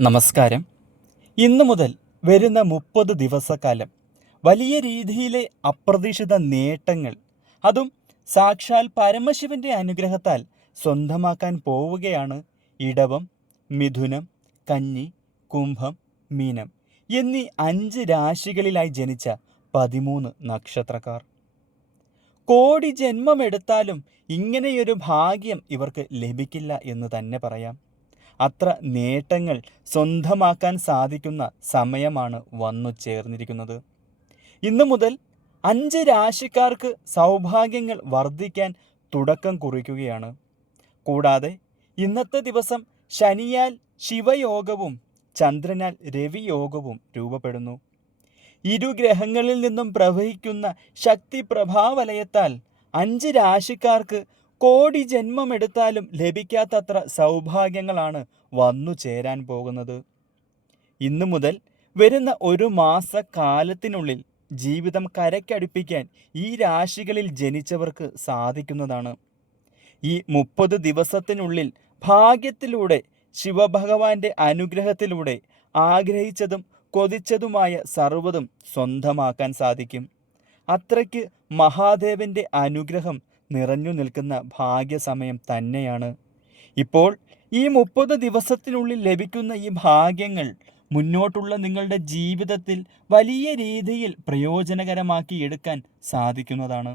നമസ്കാരം. ഇന്നു മുതൽ വരുന്ന മുപ്പത് ദിവസക്കാലം വലിയ രീതിയിലെ അപ്രതീക്ഷിത നേട്ടങ്ങൾ അതും സാക്ഷാൽ പരമശിവന്റെ അനുഗ്രഹത്താൽ സ്വന്തമാക്കാൻ പോവുകയാണ് ഇടവം മിഥുനം കന്നി കുംഭം മീനം എന്നീ അഞ്ച് രാശികളിലായി ജനിച്ച പതിമൂന്ന് നക്ഷത്രക്കാർ. കോടി ജന്മമെടുത്താലും ഇങ്ങനെയൊരു ഭാഗ്യം ഇവർക്ക് ലഭിക്കില്ല എന്ന് തന്നെ പറയാം. അത്ര നേട്ടങ്ങൾ സ്വന്തമാക്കാൻ സാധിക്കുന്ന സമയമാണ് വന്നു ചേർന്നിരിക്കുന്നത്. ഇന്നു മുതൽ അഞ്ച് രാശിക്കാർക്ക് സൗഭാഗ്യങ്ങൾ വർദ്ധിക്കാൻ തുടക്കം കുറിക്കുകയാണ്. കൂടാതെ ഇന്നത്തെ ദിവസം ശനിയാൽ ശിവയോഗവും ചന്ദ്രനാൽ രവിയോഗവും രൂപപ്പെടുന്നു. ഇരു ഗ്രഹങ്ങളിൽ നിന്നും പ്രവഹിക്കുന്ന ശക്തി പ്രഭാവലയത്താൽ അഞ്ച് രാശിക്കാർക്ക് കോടി ജന്മമെടുത്താലും ലഭിക്കാത്തത്ര സൗഭാഗ്യങ്ങളാണ് വന്നു ചേരാൻ പോകുന്നത്. ഇന്നു മുതൽ വരുന്ന ഒരു മാസക്കാലത്തിനുള്ളിൽ ജീവിതം കരയ്ക്കടുപ്പിക്കാൻ ഈ രാശികളിൽ ജനിച്ചവർക്ക് സാധിക്കുന്നതാണ്. ഈ മുപ്പത് ദിവസത്തിനുള്ളിൽ ഭാഗ്യത്തിലൂടെ ശിവഭഗവാന്റെ അനുഗ്രഹത്തിലൂടെ ആഗ്രഹിച്ചതും കൊതിച്ചതുമായ സർവതും സ്വന്തമാക്കാൻ സാധിക്കും. അത്രയ്ക്ക് മഹാദേവന്റെ അനുഗ്രഹം നിറഞ്ഞു നിൽക്കുന്ന ഭാഗ്യസമയം തന്നെയാണ്. ഇപ്പോൾ ഈ മുപ്പത് ദിവസത്തിനുള്ളിൽ ലഭിക്കുന്ന ഈ ഭാഗ്യങ്ങൾ മുന്നോട്ടുള്ള നിങ്ങളുടെ ജീവിതത്തിൽ വലിയ രീതിയിൽ പ്രയോജനകരമാക്കി എടുക്കാൻ സാധിക്കുന്നതാണ്.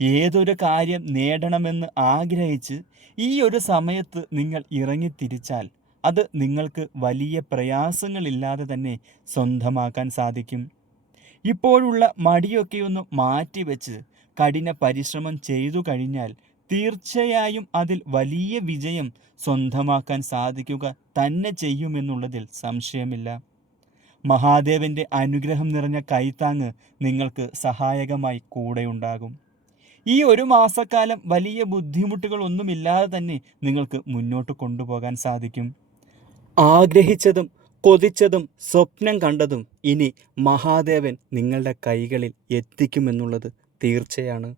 ഏതൊരു കാര്യം നേടണമെന്ന് ആഗ്രഹിച്ച് ഈ ഒരു സമയത്ത് നിങ്ങൾ ഇറങ്ങിത്തിരിച്ചാൽ അത് നിങ്ങൾക്ക് വലിയ പ്രയാസങ്ങളില്ലാതെ തന്നെ സ്വന്തമാക്കാൻ സാധിക്കും. ഇപ്പോഴുള്ള മടിയൊക്കെ ഒന്ന് മാറ്റിവെച്ച് കഠിന പരിശ്രമം ചെയ്തു കഴിഞ്ഞാൽ തീർച്ചയായും അതിൽ വലിയ വിജയം സ്വന്തമാക്കാൻ സാധിക്കുക തന്നെ ചെയ്യുമെന്നുള്ളതിൽ സംശയമില്ല. മഹാദേവന്റെ അനുഗ്രഹം നിറഞ്ഞ കൈത്താങ്ങ് നിങ്ങൾക്ക് സഹായകമായി കൂടെയുണ്ടാകും ഈ ഒരു മാസക്കാലം വലിയ ബുദ്ധിമുട്ടുകളൊന്നുമില്ലാതെ തന്നെ നിങ്ങൾക്ക് മുന്നോട്ട് കൊണ്ടുപോകാൻ സാധിക്കും. ആഗ്രഹിച്ചതും കൊതിച്ചതും സ്വപ്നം കണ്ടതും ഇനി മഹാദേവൻ നിങ്ങളുടെ കൈകളിൽ എത്തിക്കുമെന്നുള്ളത് തീർച്ചയാണ്.